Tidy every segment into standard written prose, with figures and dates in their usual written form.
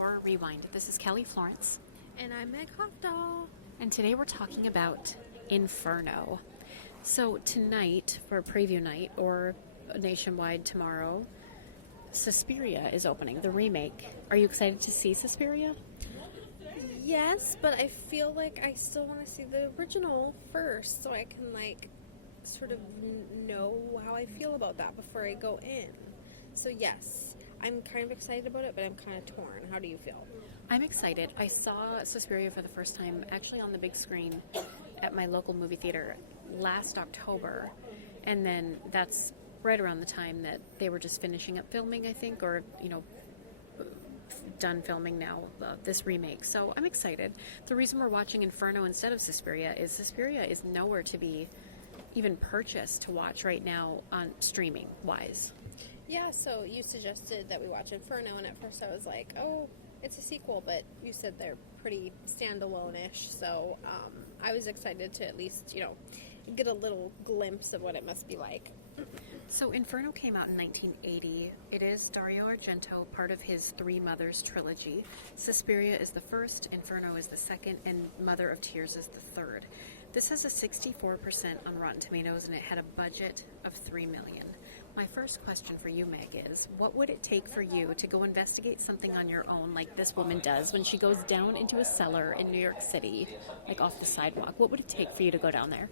Horror Rewind. This is Kelly Florence. And I'm Meg Hofdahl. And today we're talking about Inferno. So tonight, for preview night, or nationwide tomorrow, Suspiria is opening, the remake. Are you excited to see Suspiria? Yes, but I feel like I still want to see the original first so I can, sort of know how I feel about that before I go in. So yes, I'm kind of excited about it, but I'm kind of torn. How do you feel? I'm excited. I saw Suspiria for the first time actually on the big screen at my local movie theater last October, and then that's right around the time that they were just finishing up filming, I think, or, done filming now, this remake. So I'm excited. The reason we're watching Inferno instead of Suspiria is nowhere to be even purchased to watch right now on streaming wise. Yeah, so you suggested that we watch Inferno, and at first I was like, oh, it's a sequel, but you said they're pretty standalone-ish, so I was excited to at least, get a little glimpse of what it must be like. So Inferno came out in 1980. It is Dario Argento, part of his Three Mothers trilogy. Suspiria is the first, Inferno is the second, and Mother of Tears is the third. This has a 64% on Rotten Tomatoes, and it had a budget of $3 million. My first question for you, Meg, is what would it take for you to go investigate something on your own like this woman does when she goes down into a cellar in New York City, like off the sidewalk? What would it take for you to go down there?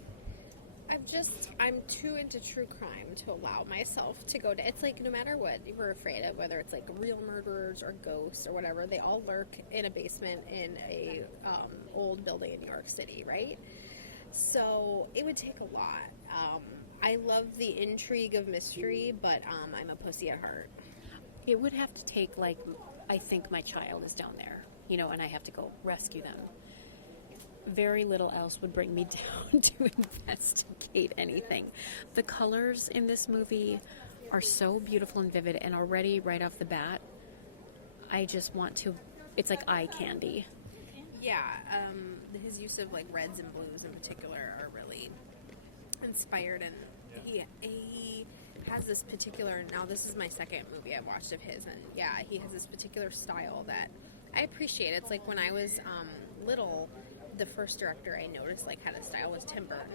I'm too into true crime to allow myself to go to. It's like no matter what we're afraid of, whether it's like real murderers or ghosts or whatever, they all lurk in a basement in a old building in New York City, right? So it would take a lot. I love the intrigue of mystery, but I'm a pussy at heart. It would have to take, I think my child is down there, and I have to go rescue them. Very little else would bring me down to investigate anything. The colors in this movie are so beautiful and vivid, and already right off the bat, I just want to, it's like eye candy. Yeah, his use of reds and blues in particular are really inspired, and he has this particular, now this is my second movie I've watched of his, and yeah, he has this particular style that I appreciate. It's like when I was little, the first director I noticed had a style was Tim Burton,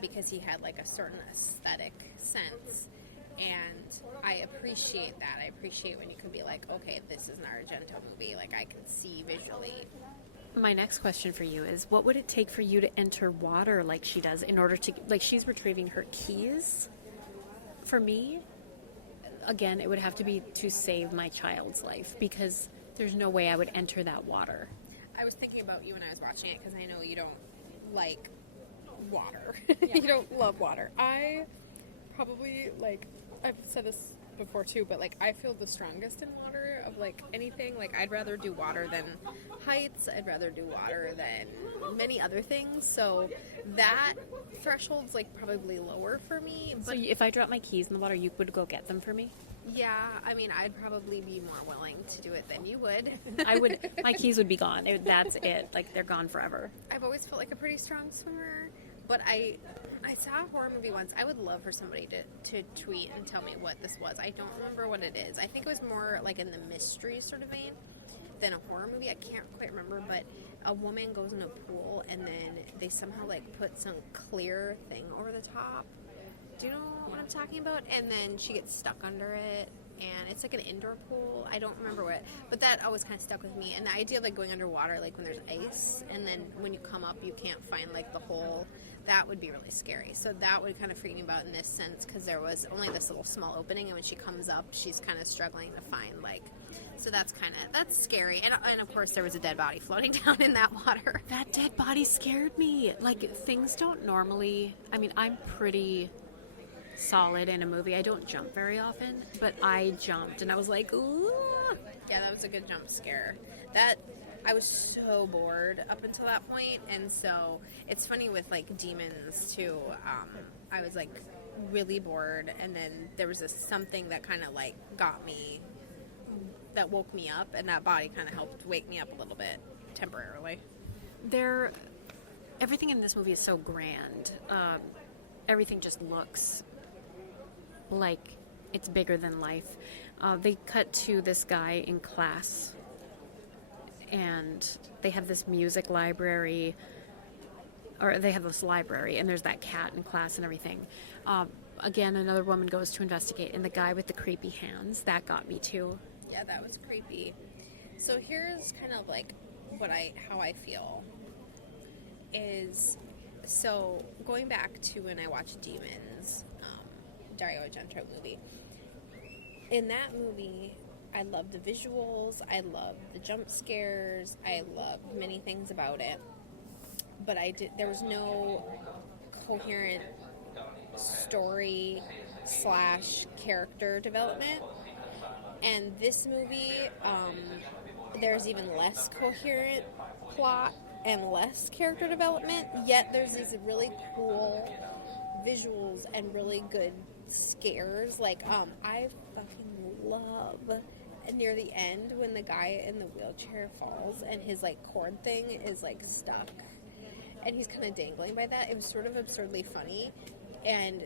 because he had a certain aesthetic sense, and I appreciate that. I appreciate when you can be okay, this is an Argento movie, I can see visually. My next question for you is, what would it take for you to enter water like she does in order to, she's retrieving her keys? For me, again, it would have to be to save my child's life, because there's no way I would enter that water. I was thinking about you when I was watching it, because I know you don't like water. Yeah. You don't love water. I probably, I've said this before too, but I feel the strongest in water of anything. I'd rather do water than heights. I'd rather do water than many other things. So that threshold's probably lower for me. But so if I drop my keys in the water, you would go get them for me? yeah, I mean, I'd probably be more willing to do it than you would. I would. My keys would be gone. That's it. They're gone forever. I've always felt like a pretty strong swimmer, but I saw a horror movie once. I would love for somebody to tweet and tell me what this was. I don't remember what it is. I think it was more in the mystery sort of vein than a horror movie. I can't quite remember, but a woman goes in a pool and then they somehow put some clear thing over the top. Do you know what I'm talking about? And then she gets stuck under it, and it's an indoor pool. I don't remember what, but that always kind of stuck with me. And the idea of going underwater, when there's ice, and then when you come up, you can't find the hole. That would be really scary. So that would kind of freak me out in this sense, because there was only this little small opening, and when she comes up, she's kind of struggling to find so that's scary. And of course there was a dead body floating down in that water. That dead body scared me. Things don't normally, I'm pretty solid in a movie. I don't jump very often, but I jumped and I was like, ooh. Yeah, that was a good jump scare. I was so bored up until that point, and so it's funny with demons too. I was really bored, and then there was something that kind of got me, that woke me up, and that body kind of helped wake me up a little bit temporarily. Everything in this movie is so grand. Everything just looks like it's bigger than life. They cut to this guy in class and they have this music library, or they have this library, and there's that cat in class and everything. Again, another woman goes to investigate, and the guy with the creepy hands, that got me too. Yeah, that was creepy. So here's kind of like how I feel is, so going back to when I watched Demons, Dario Argento movie. In that movie, I loved the visuals, I loved the jump scares, I loved many things about it, but there was no coherent story / character development. And this movie, there's even less coherent plot and less character development, yet there's these really cool visuals and really good scares. Like, I fucking love near the end when the guy in the wheelchair falls and his, like, cord thing is, like, stuck and he's kind of dangling by that. It was sort of absurdly funny and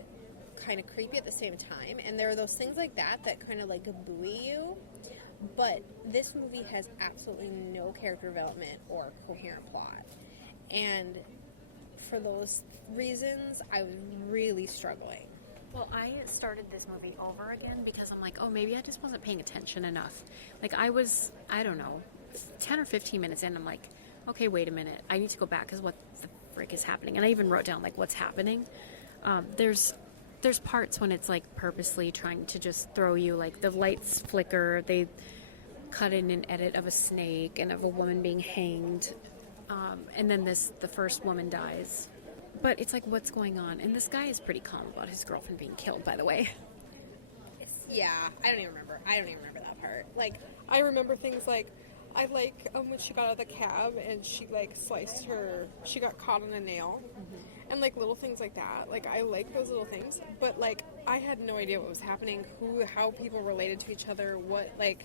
kind of creepy at the same time, and there are those things like that kind of like buoy you. But this movie has absolutely no character development or coherent plot, and for those reasons I was really struggling. Well, I started this movie over again because I'm like, oh, maybe I just wasn't paying attention enough. Like, I don't know, 10 or 15 minutes in, I'm like, okay, wait a minute, I need to go back because what the frick is happening? And I even wrote down, like, what's happening. There's parts when it's, like, purposely trying to just throw you, like, the lights flicker, they cut in an edit of a snake and of a woman being hanged, and then the first woman dies. But it's like, what's going on? And this guy is pretty calm about his girlfriend being killed, by the way. Yeah, I don't even remember that part. Like, I remember things like, I like when she got out of the cab and she, like, she got caught on a nail. Mm-hmm. And, like, little things like that. Like, I like those little things. But, like, I had no idea what was happening, how people related to each other, what, like,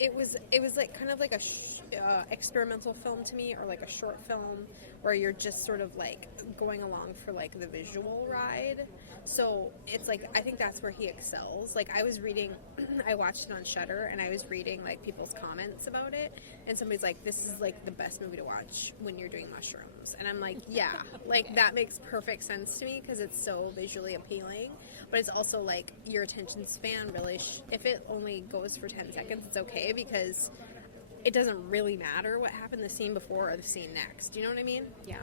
it was like, kind of like a experimental film to me, or, like, a short film where you're just sort of, like, going along for, like, the visual ride. So it's like, I think that's where he excels. Like, I was reading, I watched it on Shudder, and I was reading, like, people's comments about it, and somebody's like, this is, like, the best movie to watch when you're doing mushrooms. And I'm like, yeah, like, that makes perfect sense to me because it's so visually appealing, but it's also, like, your attention span really, if it only goes for 10 seconds, it's okay because it doesn't really matter what happened the scene before or the scene next. Do you know what I mean? Yeah.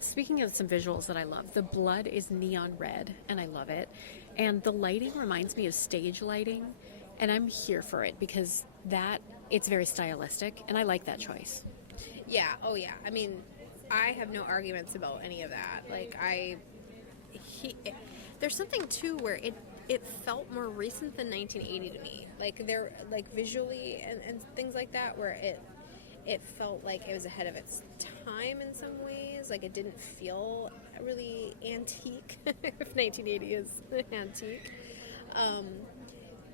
Speaking of some visuals that I love, the blood is neon red, and I love it. And the lighting reminds me of stage lighting, and I'm here for it because it's very stylistic, and I like that choice. Yeah. Oh, yeah. I mean, I have no arguments about any of that. Like, there's something too where it felt more recent than 1980 to me. Like, there, like, visually and things like that, where it felt like it was ahead of its time in some ways. Like, it didn't feel really antique, if 1980 is antique.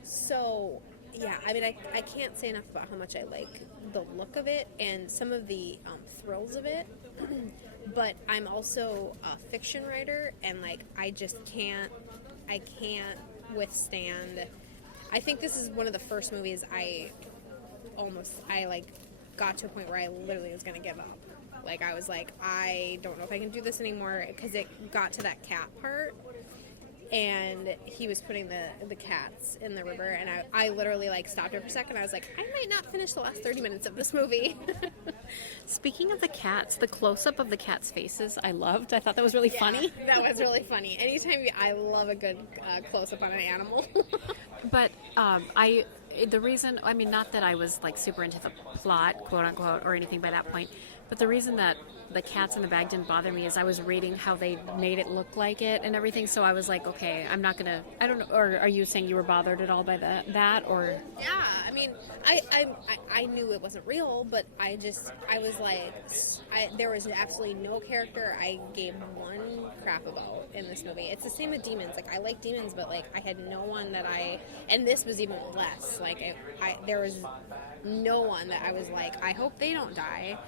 So, yeah, I mean, I can't say enough about how much I like the look of it and some of the thrills of it. But I'm also a fiction writer, and, like, I can't withstand. I think this is one of the first movies I like got to a point where I literally was going to give up. Like, I was like, I don't know if I can do this anymore, because it got to that cat part, and he was putting the cats in the river, and I literally, like, stopped it for a second. I was like, I might not finish the last 30 minutes of this movie. Speaking of the cats, the close-up of the cats' faces I loved. I thought that was really funny. That was really funny. Anytime I love a good close-up on an animal. But the reason, I mean, not that I was, like, super into the plot, quote-unquote, or anything by that point, but the reason that the cats in the bag didn't bother me is I was reading how they made it look like it and everything, so I was like, okay, I'm not gonna, I don't know, or are you saying you were bothered at all by that, or? Yeah, I mean, I knew it wasn't real, but I was like, there was absolutely no character I gave one crap about in this movie. It's the same with Demons. Like, I like Demons, but, like, I had no one that and this was even less. Like, there was no one that I was like, I hope they don't die.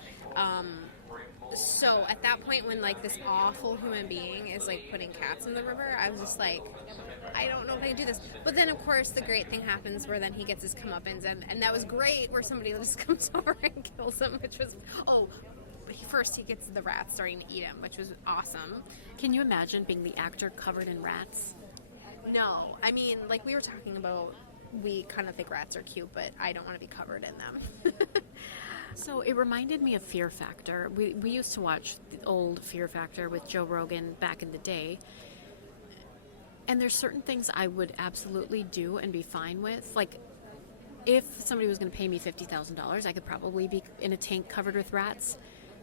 So at that point, when like this awful human being is like putting cats in the river, I was just like, I don't know if I can do this. But then, of course, the great thing happens where then he gets his comeuppance, and that was great. Where somebody just comes over and kills him, which was first he gets the rats starting to eat him, which was awesome. Can you imagine being the actor covered in rats? No, I mean, like we were talking about, we kind of think rats are cute, but I don't want to be covered in them. So it reminded me of Fear Factor. We used to watch the old Fear Factor with Joe Rogan back in the day. And there's certain things I would absolutely do and be fine with. Like, if somebody was going to pay me $50,000, I could probably be in a tank covered with rats.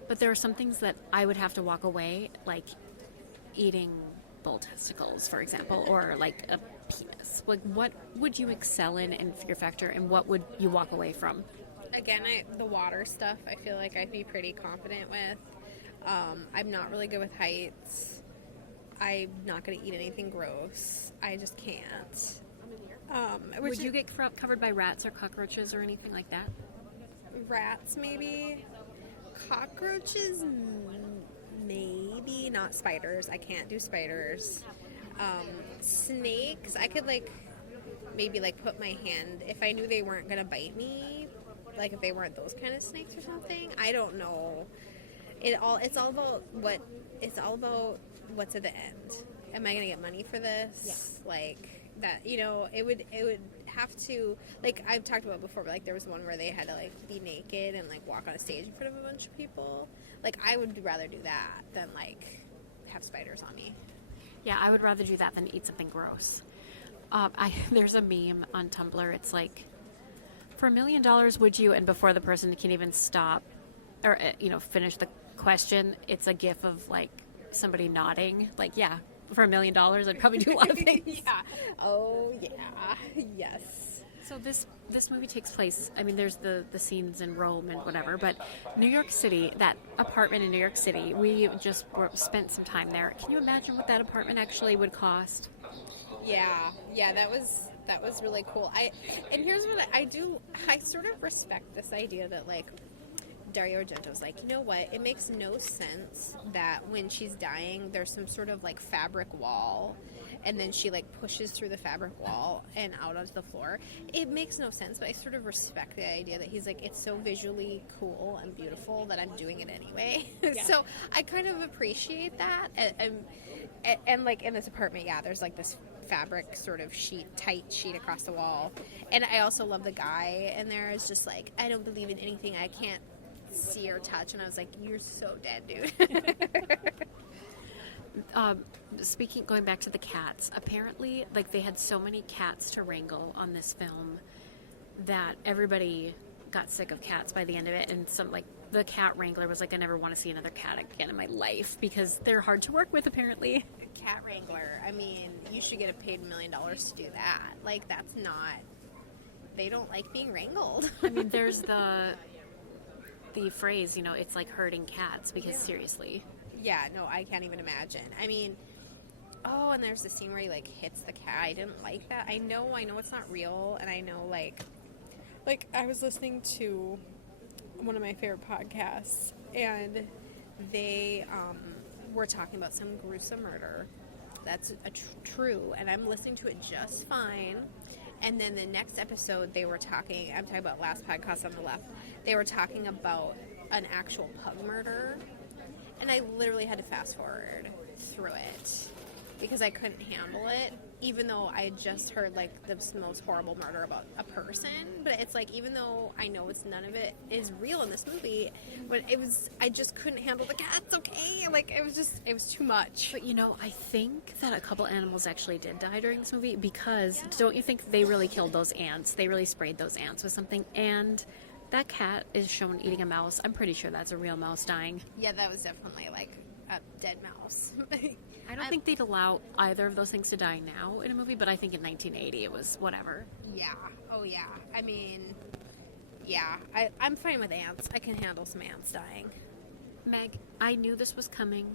But there are some things that I would have to walk away, like eating bull testicles, for example, or like a penis. Like, what would you excel in Fear Factor, and what would you walk away from? Again, the water stuff, I feel like I'd be pretty confident with. I'm not really good with heights. I'm not going to eat anything gross. I just can't. Would you get covered by rats or cockroaches or anything like that? Rats, maybe. Cockroaches, maybe. Not spiders. I can't do spiders. Snakes, I could maybe put my hand, if I knew they weren't going to bite me, like if they weren't those kind of snakes or something. I don't know. It's all about what's at the end. Am I gonna get money for this? Yeah. Like that, it would have to, like I've talked about before, but there was one where they had to be naked and walk on a stage in front of a bunch of people. I would rather do that than have spiders on me. Yeah, I would rather do that than eat something gross. There's a meme on Tumblr. It's like, for $1 million, would you? And before the person can even stop or finish the question, it's a gif of somebody nodding. Yeah, for $1 million, I'd probably do a lot of things. Yeah. Oh yeah. Yes. So this movie takes place, there's the scenes in Rome and whatever, but New York City, that apartment in New York City, we just spent some time there. Can you imagine what that apartment actually would cost? Yeah, that was really cool. And here's what I do. I sort of respect this idea that Dario Argento's you know what? It makes no sense that when she's dying, there's some sort of fabric wall, and then she pushes through the fabric wall and out onto the floor. It makes no sense, but I sort of respect the idea that he's it's so visually cool and beautiful that I'm doing it anyway. Yeah. So I kind of appreciate that. And in this apartment, yeah, there's this fabric sort of tight sheet across the wall. And I also love the guy in there is just I don't believe in anything I can't see or touch. And I was you're so dead, dude. Going back to the cats, apparently they had so many cats to wrangle on this film that everybody got sick of cats by the end of it, and the cat wrangler was I never want to see another cat again in my life because they're hard to work with, apparently. Cat wrangler, you should get paid $1 million to do that. That's not, they don't like being wrangled. There's the phrase, it's like herding cats, because seriously. Yeah, no, I can't even imagine. And there's the scene where he hits the cat. I didn't like that. I know it's not real, and I know I was listening to one of my favorite podcasts, and they were talking about some gruesome murder that's true, and I'm listening to it just fine. And then the next episode, I'm talking about last podcast on the left, they were talking about an actual pug murder, and I literally had to fast forward through it because I couldn't handle it, even though I had just heard the most horrible murder about a person. But it's even though I know none of it is real in this movie, but I just couldn't handle the cats. Okay, it was too much. But I think that a couple animals actually did die during this movie, because don't you think they really killed those ants? They really sprayed those ants with something, and that cat is shown eating a mouse. I'm pretty sure that's a real mouse dying. Yeah, that was definitely a dead mouse. I don't think they'd allow either of those things to die now in a movie, but I think in 1980 it was whatever. Yeah. Oh, yeah. Yeah. I'm fine with ants. I can handle some ants dying. Meg, I knew this was coming.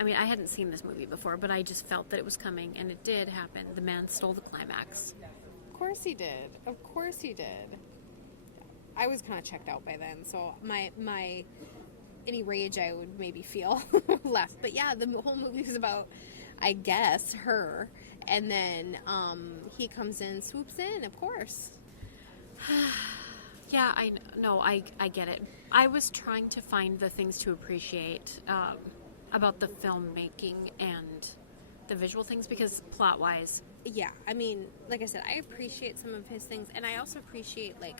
I hadn't seen this movie before, but I just felt that it was coming, and it did happen. The man stole the climax. Of course he did. Of course he did. I was kind of checked out by then, so my any rage I would maybe feel left. But yeah, the whole movie is about, I guess, her. And then he comes in, swoops in, of course. Yeah, I get it. I was trying to find the things to appreciate about the filmmaking and the visual things, because plot-wise, Yeah, I mean, like I said, I appreciate some of his things, and I also appreciate, like,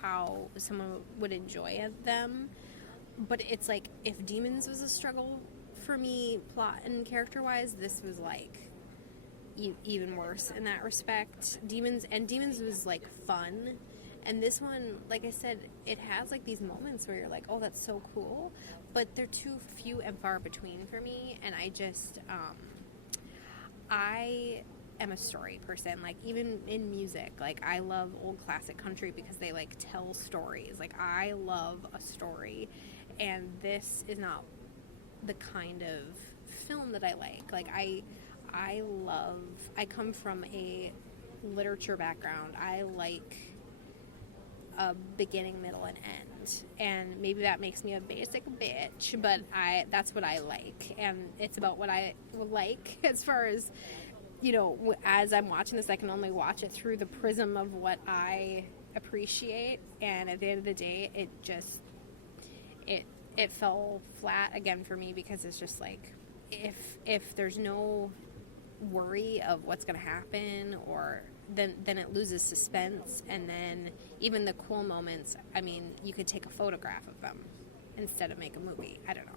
how someone would enjoy them. But it's like, if Demons was a struggle for me, plot and character-wise, this was, like, even worse in that respect. Demons was, like, fun. And this one, like I said, it has, like, these moments where you're like, oh, that's so cool. But they're too few and far between for me. And I just, I am a story person. Like, even in music, like, I love old classic country because they, like, tell stories. Like, I love a story. And this is not the kind of film that I like. Like, I come from a literature background. I like a beginning, middle, and end. And maybe that makes me a basic bitch, but that's what I like. And it's about what I like as far as, you know, as I'm watching this, I can only watch it through the prism of what I appreciate. And at the end of the day, it just, it fell flat again for me, because it's just like, if there's no worry of what's going to happen, or then it loses suspense. And then even the cool moments, I mean, you could take a photograph of them instead of make a movie. I don't know.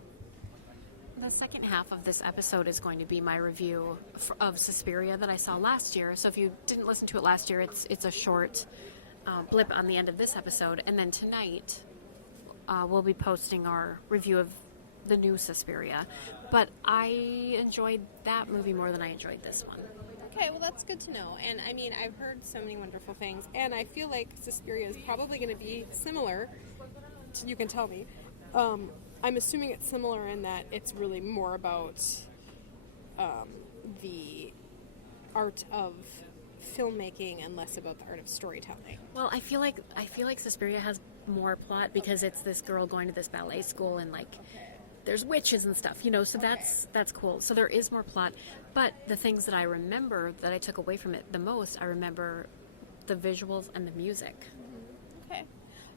the second half of this episode is going to be my review of Suspiria that I saw last year. So if you didn't listen to it last year, it's a short blip on the end of this episode. And then tonight, we'll be posting our review of the new Suspiria. But I enjoyed that movie more than I enjoyed this one. Okay, well, that's good to know. And, I mean, I've heard so many wonderful things. And I feel like Suspiria is probably going to be similar. You can tell me. I'm assuming it's similar in that it's really more about the art of filmmaking and less about the art of storytelling. Well, I feel like Suspiria has more plot because it's this girl going to this ballet school and like there's witches and stuff, you know, so that's cool. So there is more plot, but the things that I remember that I took away from it the most, I remember the visuals and the music. Mm-hmm. Okay.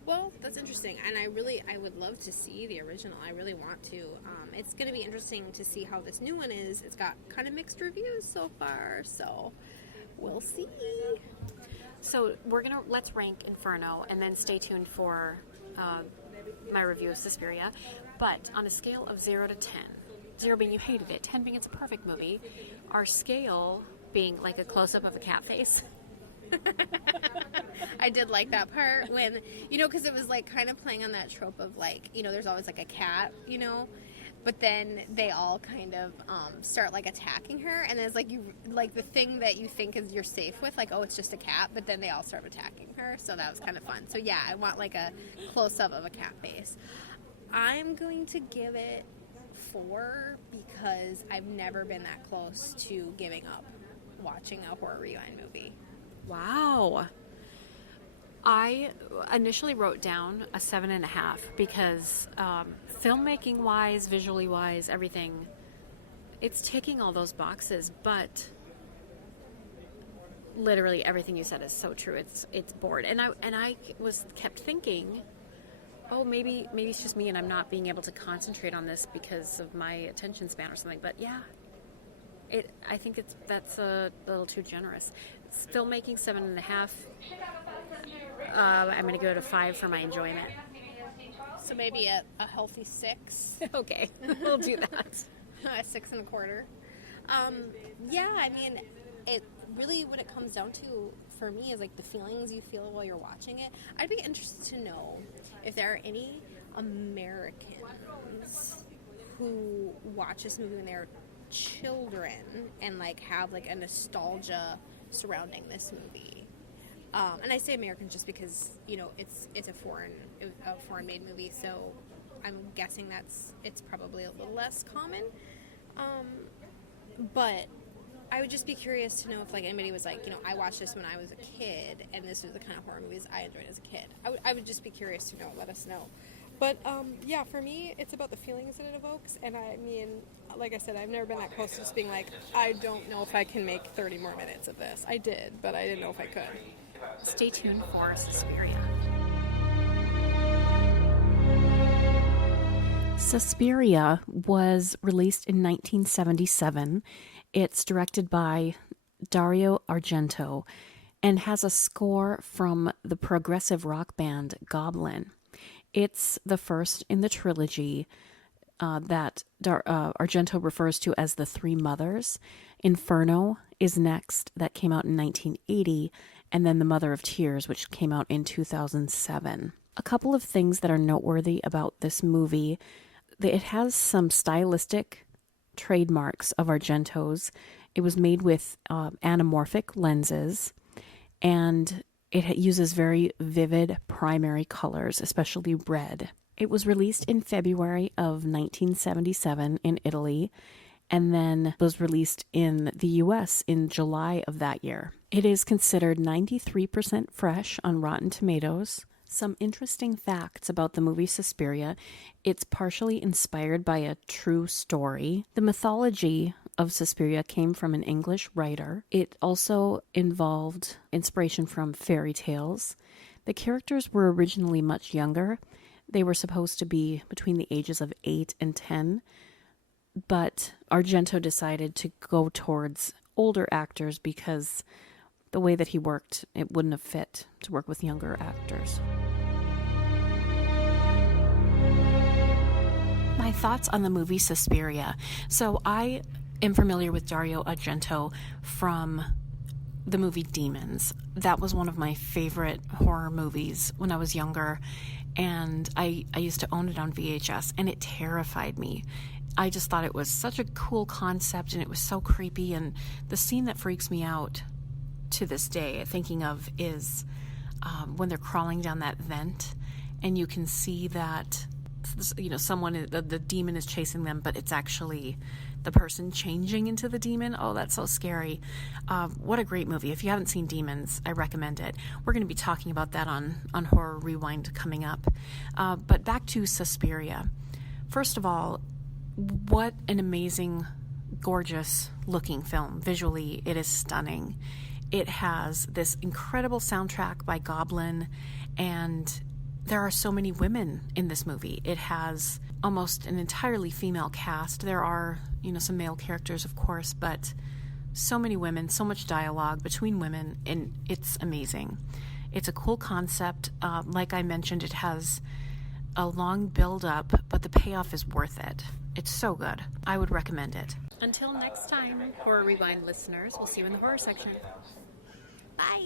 Well, that's interesting, and I would love to see the original. I really want to. It's going to be interesting to see how this new one is. It's got kind of mixed reviews so far, so we'll see. So let's rank Inferno, and then stay tuned for my review of Suspiria. But on a scale of 0 to 10, 0 being you hated it, 10 being it's a perfect movie, our scale being like a close-up of a cat face. I did like that part when, you know, because it was like kind of playing on that trope of like, you know, there's always like a cat, you know, but then they all kind of start like attacking her, and it's like the thing that you think is you're safe with, like, oh, it's just a cat, but then they all start attacking her, so that was kind of fun. So yeah, I want like a close-up of a cat face. I'm going to give it 4 because I've never been that close to giving up watching a horror rewind movie. Wow. I initially wrote down a 7.5 because filmmaking wise, visually wise, everything, it's ticking all those boxes, but literally everything you said is so true. It's bored. And I kept thinking, oh, maybe it's just me and I'm not being able to concentrate on this because of my attention span or something. But yeah, I think that's a little too generous. It's filmmaking 7.5. I'm going to go to 5 for my enjoyment. So maybe a healthy 6. Okay, we'll do that. A 6 1/4. Yeah, I mean, it really, what it comes down to for me is like the feelings you feel while you're watching it. I'd be interested to know if there are any Americans who watch this movie when they're children and like have like a nostalgia surrounding this movie. And I say American just because, you know, it's a foreign made movie, so I'm guessing it's probably a little less common. But I would just be curious to know if like anybody was like, you know, I watched this when I was a kid and this was the kind of horror movies I enjoyed as a kid. I would just be curious to know. Let us know. But yeah, for me, it's about the feelings that it evokes. And I mean, like I said, I've never been that close to just being like, I don't know if I can make 30 more minutes of this. I did, but I didn't know if I could. Stay tuned for Suspiria. Suspiria was released in 1977. It's directed by Dario Argento and has a score from the progressive rock band Goblin. It's the first in the trilogy that Argento refers to as the Three Mothers. Inferno is next, that came out in 1980, and then The Mother of Tears, which came out in 2007. A couple of things that are noteworthy about this movie: it has some stylistic trademarks of Argento's. It was made with anamorphic lenses, and it uses very vivid primary colors, especially red. It was released in February of 1977 in Italy, and then was released in the US in July of that year. It is considered 93% fresh on Rotten Tomatoes. Some interesting facts about the movie Suspiria: it's partially inspired by a true story. The mythology of Suspiria came from an English writer. It also involved inspiration from fairy tales. The characters were originally much younger. They were supposed to be between the ages of 8 and 10, but Argento decided to go towards older actors because the way that he worked, it wouldn't have fit to work with younger actors. My thoughts on the movie Suspiria. So I am familiar with Dario Argento from the movie Demons. That was one of my favorite horror movies when I was younger, and I used to own it on VHS, and it terrified me. I just thought it was such a cool concept, and it was so creepy. And the scene that freaks me out to this day, thinking of, is when they're crawling down that vent, and you can see that, someone, the demon is chasing them, but it's actually the person changing into the demon. Oh, that's so scary. What a great movie. If you haven't seen Demons, I recommend it. We're going to be talking about that on Horror Rewind coming up. But back to Suspiria. First of all, what an amazing, gorgeous looking film. Visually, it is stunning. It has this incredible soundtrack by Goblin, and there are so many women in this movie. It has almost an entirely female cast. There are, some male characters, of course, but so many women, so much dialogue between women, and it's amazing. It's a cool concept. Like I mentioned, it has a long build-up, but the payoff is worth it. It's so good. I would recommend it. Until next time, Horror Rewind listeners, we'll see you in the horror section. Bye!